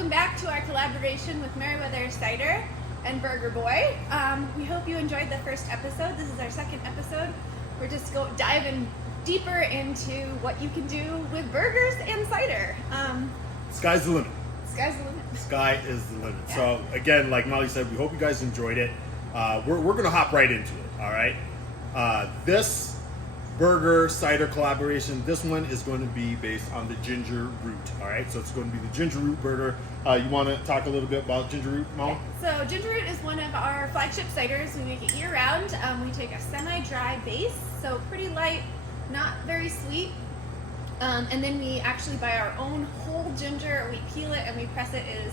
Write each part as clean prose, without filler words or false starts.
welcome back to our collaboration with Meriwether Cider and Burger Boy. We hope you enjoyed the first episode. This is our second episode. We're just diving deeper into what you can do with burgers and cider. Sky's the limit. Sky's the limit. Sky is the limit. Yeah. So again, like Molly said, we hope you guys enjoyed it. We're gonna hop right into it. All right. This burger cider collaboration, this one is going to be based on the ginger root. All right. So it's going to be the ginger root burger. You want to talk a little bit about ginger root, Molly? So ginger root is one of our flagship ciders. We make it year round. We take a semi-dry base, so pretty light, not very sweet. And then we actually buy our own whole ginger. We peel it and we press it. It is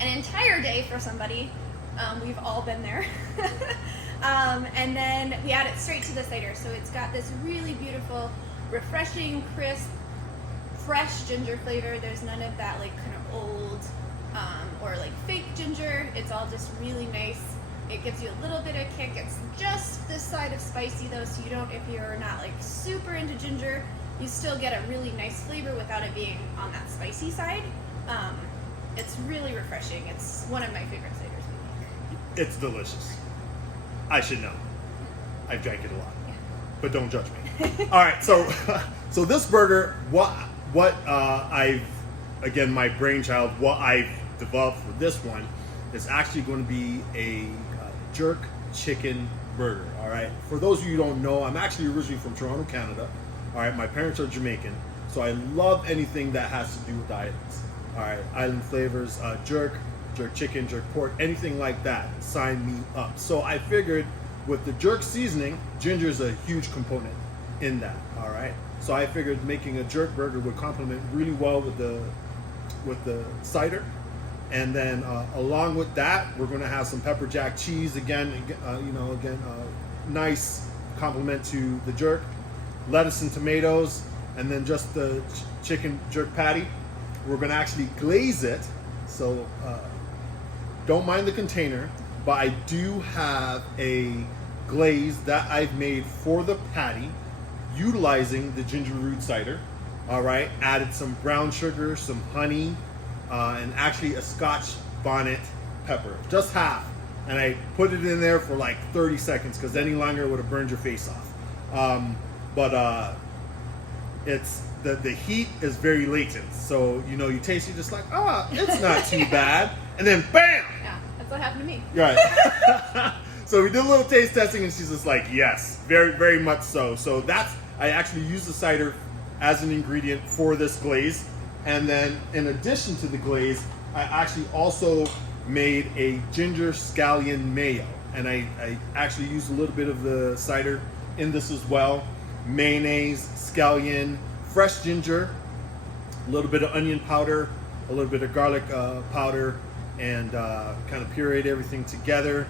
an entire day for somebody. We've all been there. And then we add it straight to the cider. So it's got this really beautiful, refreshing, crisp, fresh ginger flavor. There's none of that like kind of old or like fake ginger. It's all just really nice. It gives you a little bit of kick. It's just this side of spicy though, so you don't, if you're not like super into ginger, you still get a really nice flavor without it being on that spicy side. It's really refreshing. It's one of my favorite ciders we make. It's delicious. I should know. I've drank it a lot, but don't judge me. All right, so so this burger, what I've, again, my brainchild, what I've developed for this one is actually going to be a jerk chicken burger. All right, for those of you who don't know, I'm actually originally from Toronto, Canada. All right, my parents are Jamaican, so I love anything that has to do with the islands. All right, island flavors, jerk chicken, jerk pork, anything like that, sign me up. So I figured with the jerk seasoning, ginger is a huge component in that. All right, so I figured making a jerk burger would complement really well with the cider, and then along with that, we're going to have some pepper jack cheese again. Nice complement to the jerk, lettuce and tomatoes, and then just the chicken jerk patty. We're going to actually glaze it. So don't mind the container, but I do have a glaze that I've made for the patty utilizing the ginger root cider. All right, added some brown sugar, some honey, and actually a Scotch bonnet pepper, just half. And I put it in there for like 30 seconds because any longer it would have burned your face off. It's the heat is very latent, so you taste it just like, it's not too bad, and then bam. Yeah, that's what happened to me. Right. So we did a little taste testing, and she's just like, yes, very, very much so. So I actually used the cider as an ingredient for this glaze, and then in addition to the glaze, I actually also made a Ginger-Scallion Mayo, and I actually used a little bit of the cider in this as well. Mayonnaise, scallion, fresh ginger, a little bit of onion powder, a little bit of garlic powder, and kind of pureed everything together.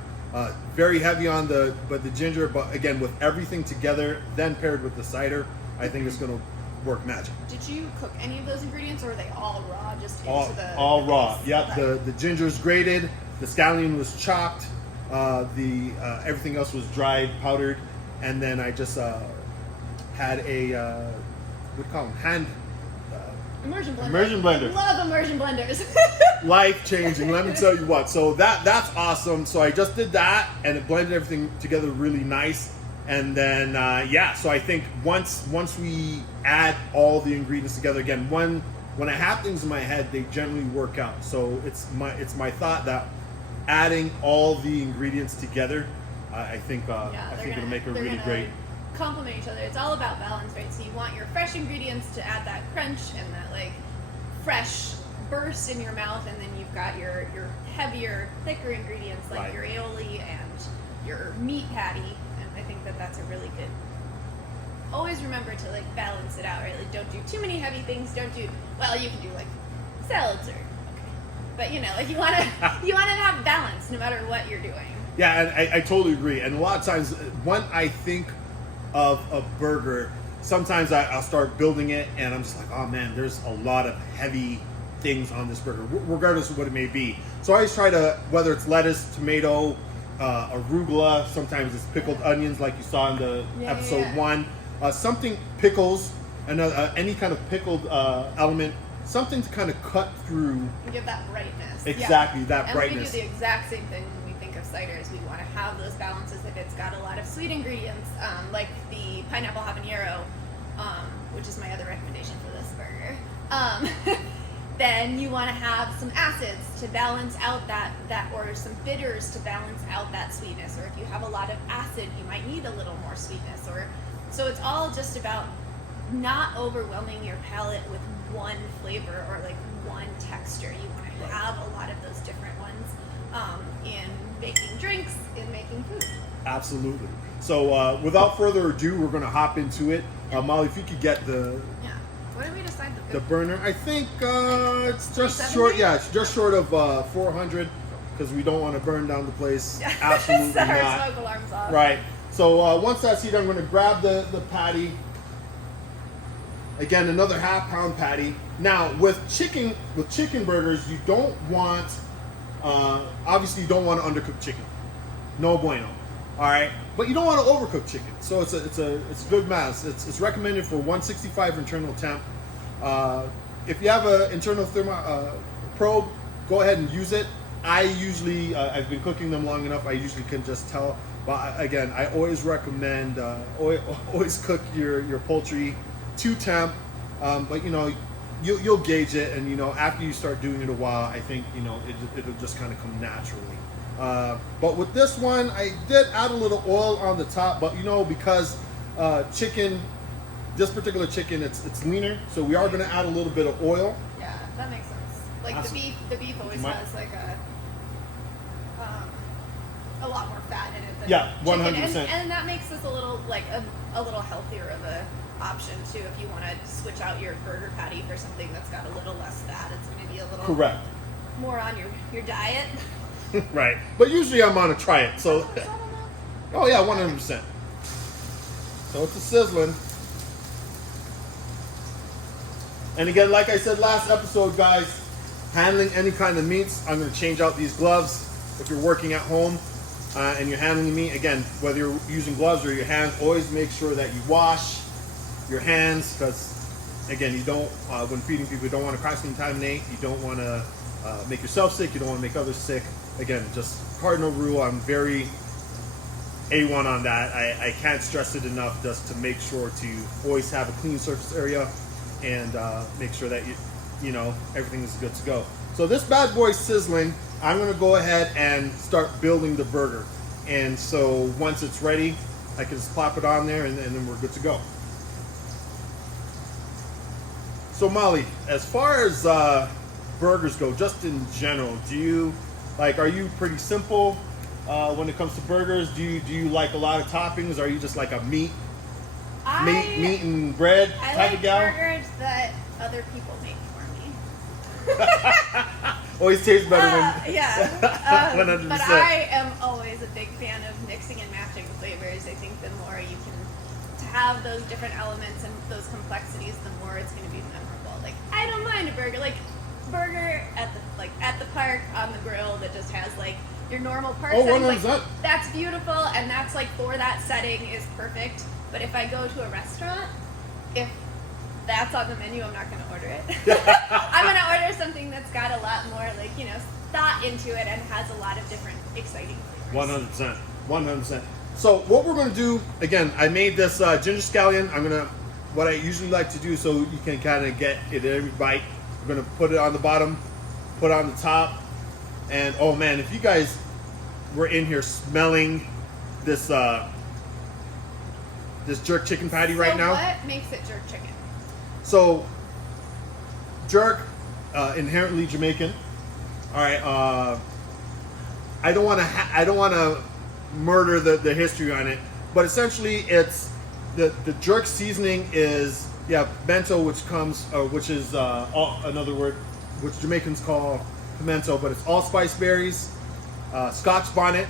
Very heavy on the ginger, but again, with everything together, then paired with the cider, I think it's going to work magic. Did you cook any of those ingredients, or were they all raw, just into the all raw? base? Yep. Okay. The ginger's grated, the scallion was chopped, everything else was dried, powdered, and then I just had a what do you call them? Hand Immersion blender. Immersion blender. Love immersion blenders. Life changing. Let me tell you what. So that's awesome. So I just did that, and it blended everything together really nice. And then so I think once we add all the ingredients together again, when I have things in my head, they generally work out. So it's my thought that adding all the ingredients together, I think it'll make it really great. Complement each other. It's all about balance, right? So you want your fresh ingredients to add that crunch and that like fresh burst in your mouth, and then you've got your heavier, thicker ingredients like your aioli and your meat patty. And I think that's a really good. Always remember to like balance it out, right? Like don't do too many heavy things. Don't do you can do like salads but you want to have balance no matter what you're doing. Yeah, and I totally agree. And a lot of times when I think of a burger, sometimes I'll start building it and I'm just like, oh man, there's a lot of heavy things on this burger, regardless of what it may be. So I always try to, whether it's lettuce, tomato, arugula, sometimes it's pickled onions like you saw in the episode 1, something pickles, any kind of pickled element, something to kind of cut through. And give that brightness. Exactly, that and brightness. We do the exact same thing when we think of ciders. We want to have those balances. If it's got a lot of sweet ingredients, like the pineapple habanero, which is my other recommendation for this burger, then you want to have some acids to balance out that, or some bitters to balance out that sweetness. Or if you have a lot of acid, you might need a little more sweetness. So it's all just about not overwhelming your palate with one flavor or like one texture. You want to have a lot of those different ones in making drinks, in making food. Absolutely. So without further ado, we're going to hop into it. Molly, if you could get the What did we decide the burner? I think it's just 370? short. Yeah, it's just short of 400 because we don't want to burn down the place. Absolutely Set our not. smoke alarms off. Right. So once that's heated, I'm going to grab the patty. Again, another half-pound patty. Now, with chicken burgers, you don't want, obviously, you don't want to undercook chicken. No bueno. All right, but you don't want to overcook chicken. So it's a good mass. It's recommended for 165 internal temp. If you have an internal probe, go ahead and use it. I usually, I've been cooking them long enough. I usually can just tell. But again, I always recommend always cook your poultry to temp. But you know, you'll gauge it, and you know, after you start doing it a while, I think you know it'll just kind of come naturally. But with this one, I did add a little oil on the top, but you know, because chicken, this particular chicken, it's leaner, so we are going to add a little bit of oil. Yeah, that makes sense. Like Awesome. the beef always has like a lot more fat in it than Yeah, chicken. 100%. And that makes this a little like a little healthier of a option too. If you want to switch out your burger patty for something that's got a little less fat, it's going to be a little Correct. more on your diet. Right, but usually I'm on a try it. So, oh yeah, 100%. So it's a sizzling. And again, like I said last episode, guys, handling any kind of meats, I'm going to change out these gloves. If you're working at home and you're handling meat, again, whether you're using gloves or your hands, always make sure that you wash your hands, because again, you don't, when feeding people, you don't want to cross-contaminate, you don't want to make yourself sick, you don't want to make others sick. Again, just cardinal rule. I'm very A1 on that. I can't stress it enough, just to make sure to always have a clean surface area and make sure that you know everything is good to go. So this bad boy sizzling, I'm going to go ahead and start building the burger. And so once it's ready, I can just plop it on there, and then we're good to go. So Molly, as far as burgers go, just in general, are you pretty simple when it comes to burgers? Do you like a lot of toppings? Or are you just like a meat and bread type of gal? I like burgers that other people make for me. Always tastes better when. Yeah. 100%. But I am always a big fan of mixing and matching flavors. I think the more you can have those different elements and those complexities, the more it's going to be memorable. Like, I don't mind a burger. Like, burger at the park on the grill that just has like your normal park settings, like, that's beautiful, and that's like for that setting is perfect. But if I go to a restaurant, if that's on the menu, I'm not going to order it. I'm going to order something that's got a lot more like, you know, thought into it and has a lot of different exciting flavors. 100%. So what we're going to do, again, I made this ginger scallion. What I usually like to do, so you can kind of get it in every bite, we're going to put it on the bottom, put it on the top, and oh man, if you guys were in here smelling this this jerk chicken patty right now. What makes it jerk chicken? So jerk, inherently Jamaican. All right, I don't want to murder the history on it, but essentially it's the jerk seasoning is pimento, which is another word which Jamaicans call pimento, but it's allspice berries, Scotch bonnet.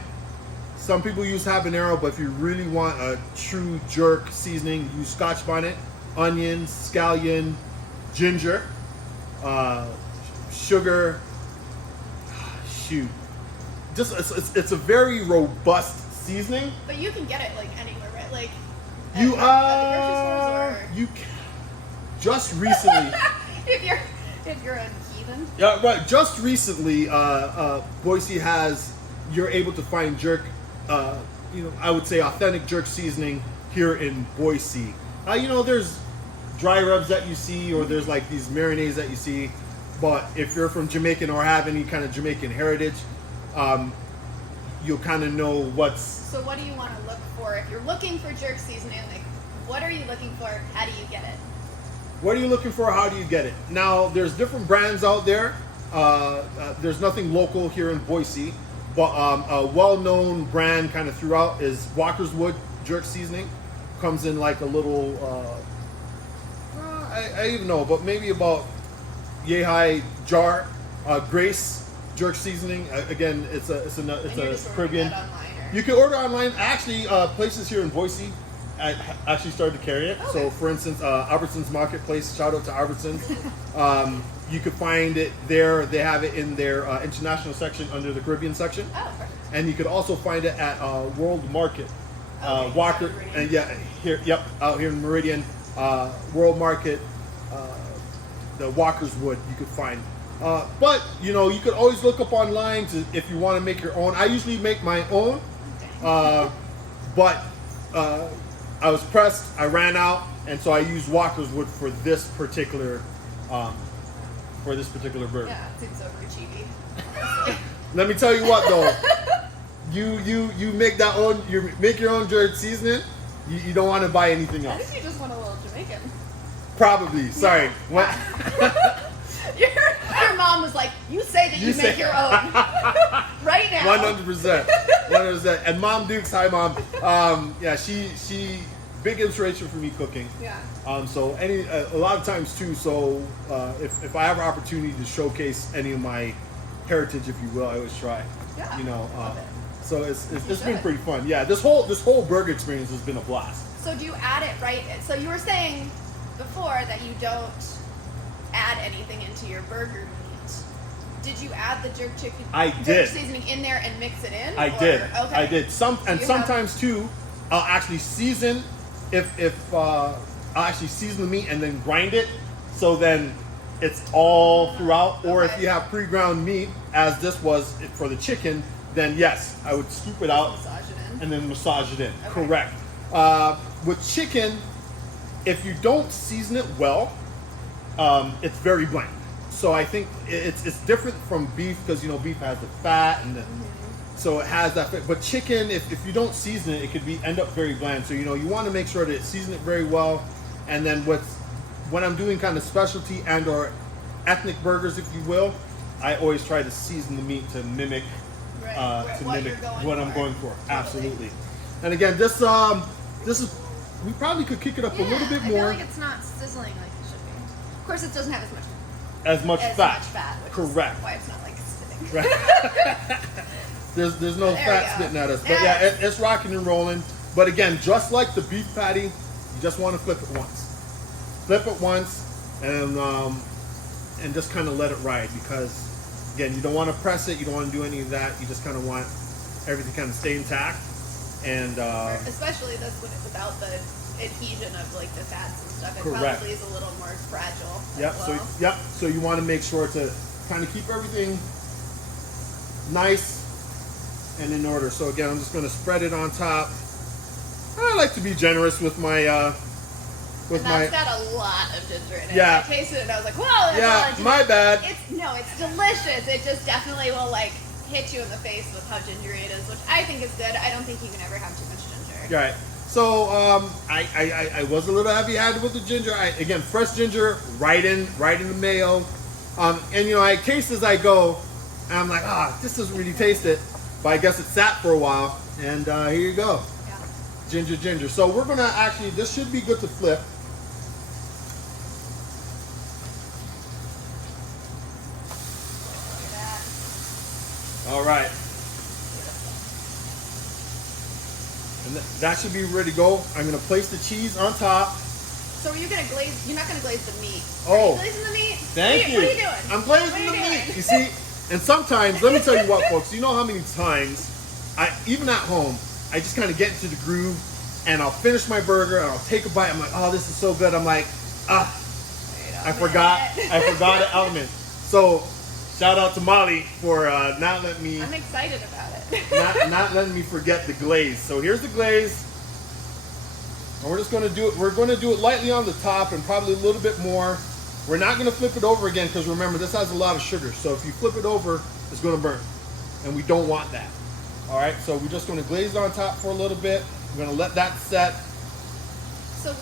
Some people use habanero, but if you really want a true jerk seasoning, use Scotch bonnet, onion, scallion, ginger, sugar. Shoot, just it's a very robust seasoning. But you can get it like anywhere, right? Like At the grocery stores, or just recently. if If you're a heathen. Yeah, right. Just recently, Boise has, you're able to find jerk, I would say authentic jerk seasoning here in Boise. There's dry rubs that you see, or there's like these marinades that you see. But if you're from Jamaican or have any kind of Jamaican heritage, you'll kind of know what's. So what do you want to look for? If you're looking for jerk seasoning, like what are you looking for? How do you get it? What are you looking for? How do you get it? Now, there's different brands out there. There's nothing local here in Boise, but a well-known brand kind of throughout is Walkerswood jerk seasoning. Comes in like a little, I even know, but maybe about yay high jar. Grace jerk seasoning. Again, it's a Caribbean. You can order online. Actually, places here in Boise actually started to carry it. Okay. So, for instance, Albertsons Marketplace. Shout out to Albertsons. You could find it there. They have it in their international section under the Caribbean section. Oh, perfect. And you could also find it at World Market. Walker and out here in Meridian, World Market, the Walkerswood you could find. But you could always look up online if you want to make your own. I usually make my own, but I was pressed. I ran out, and so I used Walkerswood for this particular burger. Yeah, it seems over cheapy. Let me tell you what though. You make your own jerk seasoning. You don't want to buy anything else. I think you just want a little Jamaican. Probably. Sorry. Yeah. Your mom was like, "You say that you make your own right now." 100%. And Mom Dukes, hi Mom. She big inspiration for me cooking. Yeah. So a lot of times too. So if I have an opportunity to showcase any of my heritage, if you will, I always try. Yeah. So it's been pretty fun. Yeah, this whole burger experience has been a blast. So do you add it right? So you were saying before that you don't add anything into your burger meat. Did you add the jerk seasoning in there and mix it in? I did. Okay. I did. Sometimes too, I'll actually season I'll actually season the meat and then grind it, so then it's all throughout. Or if you have pre-ground meat, as this was for the chicken, then yes, I would scoop it out and then massage it in. Okay. Correct. With chicken, if you don't season it well, it's very bland. So I think it's different from beef because beef has the fat and so it has that. But chicken, if you don't season it, it could end up very bland. So you want to make sure to season it very well. And then when I'm doing kind of specialty and or ethnic burgers, if you will, I always try to season the meat to mimic what I'm going for. Totally. Absolutely. And again, this is, we probably could kick it up a little bit more. I feel like it's not sizzling like it should be. Of course, it doesn't have as much fat. Correct. Is why it's not like spitting. Right. there's no fat spitting at us. But yeah, it's rocking and rolling. But again, just like the beef patty, you just want to flip it once. Flip it once and just kind of let it ride, because again, you don't want to press it, you don't want to do any of that. You just kind of want everything kind of stay intact. And especially this when it's without the adhesion of like the fats and stuff, it correct. Probably is a little more fragile. Yep. Well. So you want to make sure to kind of keep everything nice and in order. So again, I'm just going to spread it on top. I like to be generous with my that's got a lot of ginger in it. Yeah. I tasted it and I was like, whoa, that's a lot of ginger. My bad. It's delicious. It just definitely will like hit you in the face with how gingery it is, which I think is good. I don't think you can ever have too much ginger. Right. So I was a little heavy-handed with the ginger. Again, fresh ginger, right in the mayo. And I taste as I go, and I'm like, this doesn't really taste it. But I guess it sat for a while, and here you go. Yeah. Ginger. So we're gonna actually, this should be good to flip. All right. And that should be ready to go. I'm going to place the cheese on top. So are you going to glaze? You're not going to glaze the meat. Oh. Are you glazing the meat? Thank you. What are you doing? I'm glazing the meat. You see? And sometimes, let me tell you what, folks. You know how many times, even at home, I just kind of get into the groove and I'll finish my burger and I'll take a bite. I'm like, oh, this is so good. I'm like, I forgot an element. So shout out to Molly for not letting me. I'm excited about it. not letting me forget the glaze. So here's the glaze. And we're just going to do it. We're going to do it lightly on the top and probably a little bit more. We're not going to flip it over again because remember, this has a lot of sugar. So if you flip it over, it's going to burn. And we don't want that. All right, so we're just going to glaze it on top for a little bit. We're going to let that set. So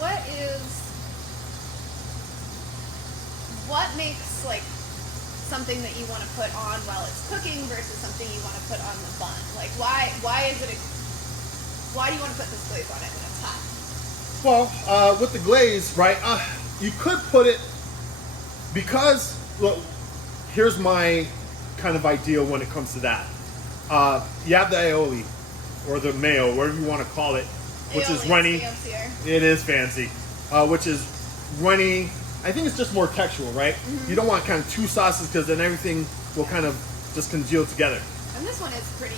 what makes like something that you want to put on while it's cooking versus something you want to put on the bun? Like why do you want to put this glaze on it when it's hot? Well, with the glaze, right, you could put it, because, look, here's my kind of ideal when it comes to that. You have the aioli, or the mayo, whatever you want to call it, which is runny. It is fancy. Which is runny. I think it's just more textural, right? Mm-hmm. You don't want kind of two sauces because then everything will kind of just congeal together. And this one is pretty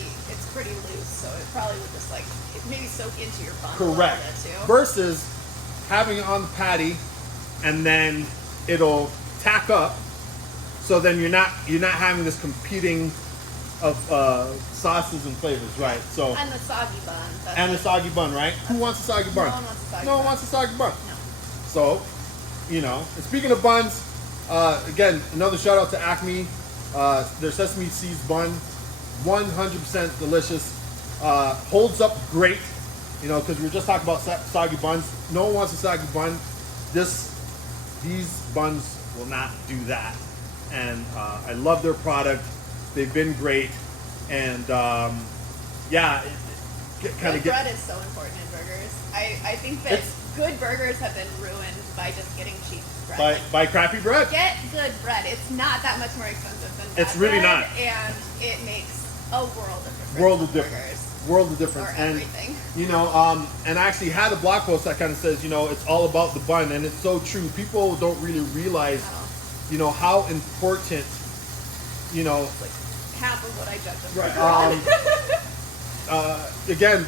loose, so it probably would just like maybe soak into your bun. Correct. A little bit too. Versus having it on the patty, and then it'll tack up. So then you're not having this competing of sauces and flavors, right? So and the soggy bun. And the soggy bun, right? Who wants a soggy bun? No one wants a soggy bun. No one wants a soggy bun. No. So, you know. And speaking of buns, again, another shout out to Acme. Their sesame seeds bun, 100% delicious. Holds up great, you know, because we were just talking about soggy buns. No one wants a soggy bun. These buns will not do that. And I love their product. They've been great. And yeah, bread is so important in burgers. I think that good burgers have been ruined by just getting cheap bread. By crappy bread. Get good bread. It's not that much more expensive than bad It's really bread, not. And it makes a world of difference. World of burgers. difference. World of difference. Or And everything. you know, and I actually had a blog post that kind of says, you know, it's all about the bun, and it's so true. People don't really realize, you know, how important, you know, it's like half of what I judge a right. burger on. Again,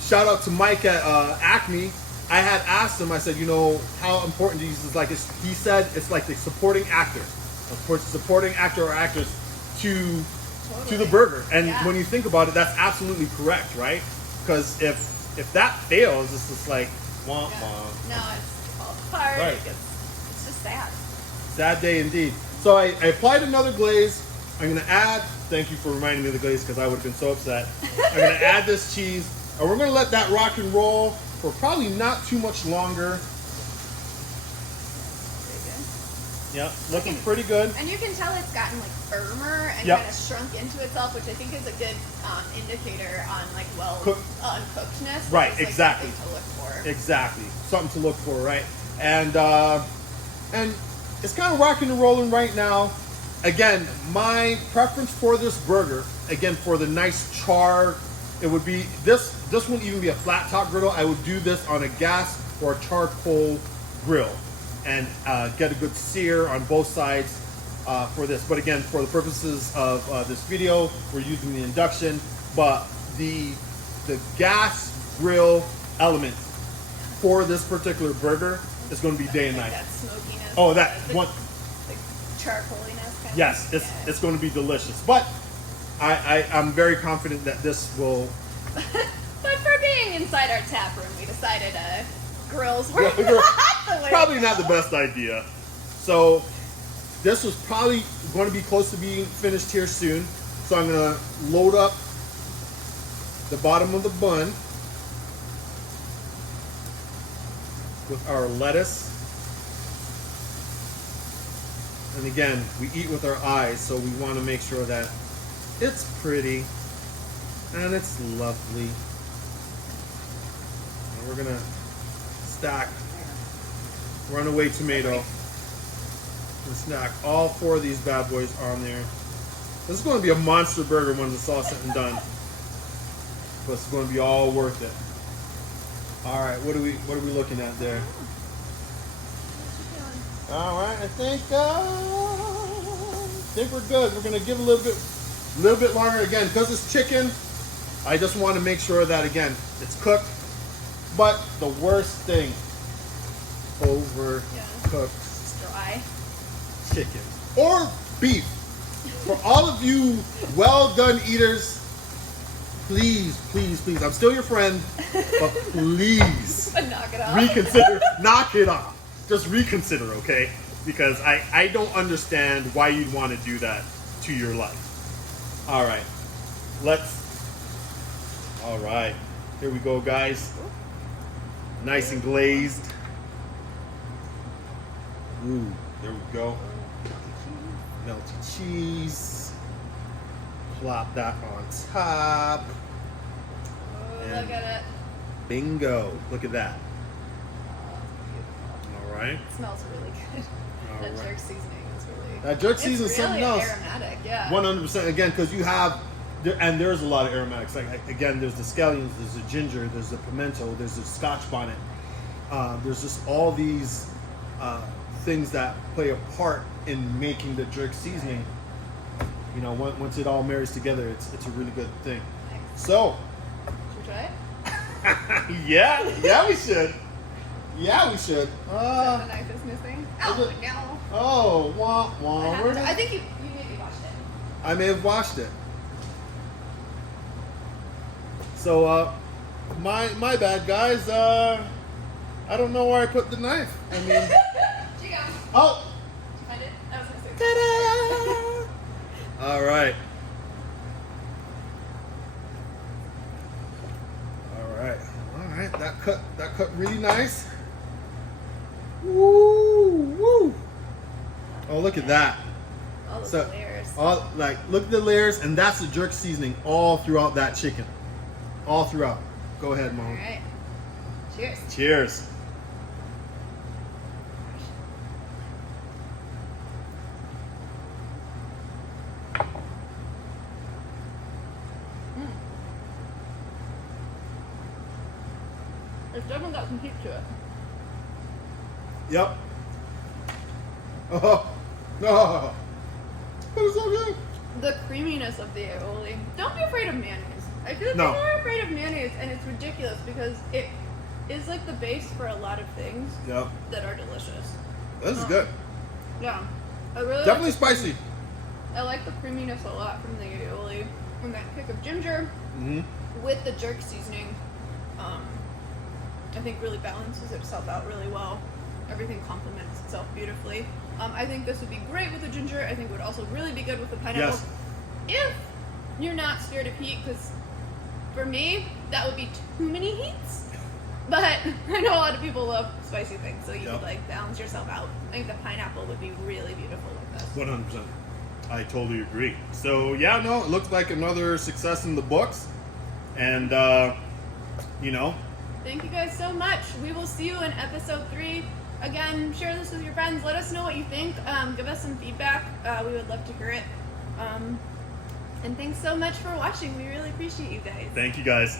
shout out to Mike at Acme. I had asked him, I said, you know, how important these is like. He said it's like the supporting actor, supporting actor or actress to the burger. And when you think about it, that's absolutely correct, right? Because if that fails, it's just like womp womp. No, it's all apart. Right. It's just sad. Sad day indeed. So I applied another glaze. I'm gonna add. Thank you for reminding me of the glaze because I would have been so upset. I'm gonna add this cheese, and we're gonna let that rock and roll for probably not too much longer. Yep, looking pretty good. And you can tell it's gotten like firmer and kind of shrunk into itself, which I think is a good indicator on like uncookedness. Right, like exactly. Something to look for. Exactly, something to look for, right? And it's kind of rocking and rolling right now. Again, my preference for this burger, again for the nice char, it would be this. This wouldn't even be a flat top griddle. I would do this on a gas or a charcoal grill, and get a good sear on both sides for this. But again, for the purposes of this video, we're using the induction. But the gas grill element for this particular burger is going to be day and night. That smokiness. Oh, that one. The charcoaliness. Kind Yes, of. it's going to be delicious. But I'm very confident that this will. But for being inside our tap room, we decided grills were not the way. Probably not the best idea. So this was probably going to be close to being finished here soon. So I'm going to load up the bottom of the bun with our lettuce. And again, we eat with our eyes, so we want to make sure that it's pretty and it's lovely. And we're gonna stack runaway tomato and stack all 4 of these bad boys on there. This is going to be a monster burger when it's all said and done, but it's going to be all worth it. All right, what are we looking at there? All right, I think we're good. We're gonna give a little bit longer again because it's chicken. I just want to make sure that again it's cooked. But the worst thing, overcooked. It's dry. chicken or beef. For all of you well-done eaters, please, please, please, I'm still your friend, but please But knock it off. reconsider. Knock it off. Just reconsider, okay? Because I don't understand why you'd want to do that to your life. All right, all right, here we go, guys. Nice and glazed. Ooh, there we go. Melty cheese. Plop that on top. Oh, And look at it. bingo. Look at that. All right. It smells really good. All That right. jerk seasoning is really. That jerk It's season is really something else. aromatic, yeah. 100% again, because you have, and there's a lot of aromatics. Like again, there's the scallions, there's the ginger, there's the pimento, there's the Scotch bonnet. There's just all these things that play a part in making the jerk seasoning. You know, once it all marries together, it's a really good thing. So, Should we try it? yeah, we should. Yeah, we should. The knife is missing. Oh, it- no. Oh, wah wah. I think you maybe washed it. I may have washed it. So, my bad, guys. I don't know where I put the knife. I mean, Here you go. oh, Did you find it? I was missing. ta-da! All right. All right. All right. That cut really nice. Woo, woo. Oh, look at that. All of So, the layers. look at the layers, and that's the jerk seasoning all throughout that chicken. All throughout. Go ahead, All Mom. right. Cheers. Cheers. It's definitely got some heat to it. Yep. Oh, no. That is so good. The creaminess of the aioli. Don't be afraid of mayonnaise. I feel like No. people are afraid of mayonnaise, and it's ridiculous because it is like the base for a lot of things Yep. that are delicious. This is good. Yeah. I really Definitely like the spicy. I like the creaminess a lot from the aioli. And that kick of ginger Mm-hmm. with the jerk seasoning, I think really balances itself out really well. Everything complements itself beautifully. I think this would be great with the ginger. I think it would also really be good with the pineapple. Yes. If you're not scared of heat, because for me, that would be too many heats. But I know a lot of people love spicy things, so you Yep. could like balance yourself out. I think the pineapple would be really beautiful with this. 100%. I totally agree. So, yeah, no, it looks like another success in the books. And, you know, Thank you guys so much. We will see you in episode 3. Again, share this with your friends. Let us know what you think. Give us some feedback. We would love to hear it. And thanks so much for watching. We really appreciate you guys. thank you guys.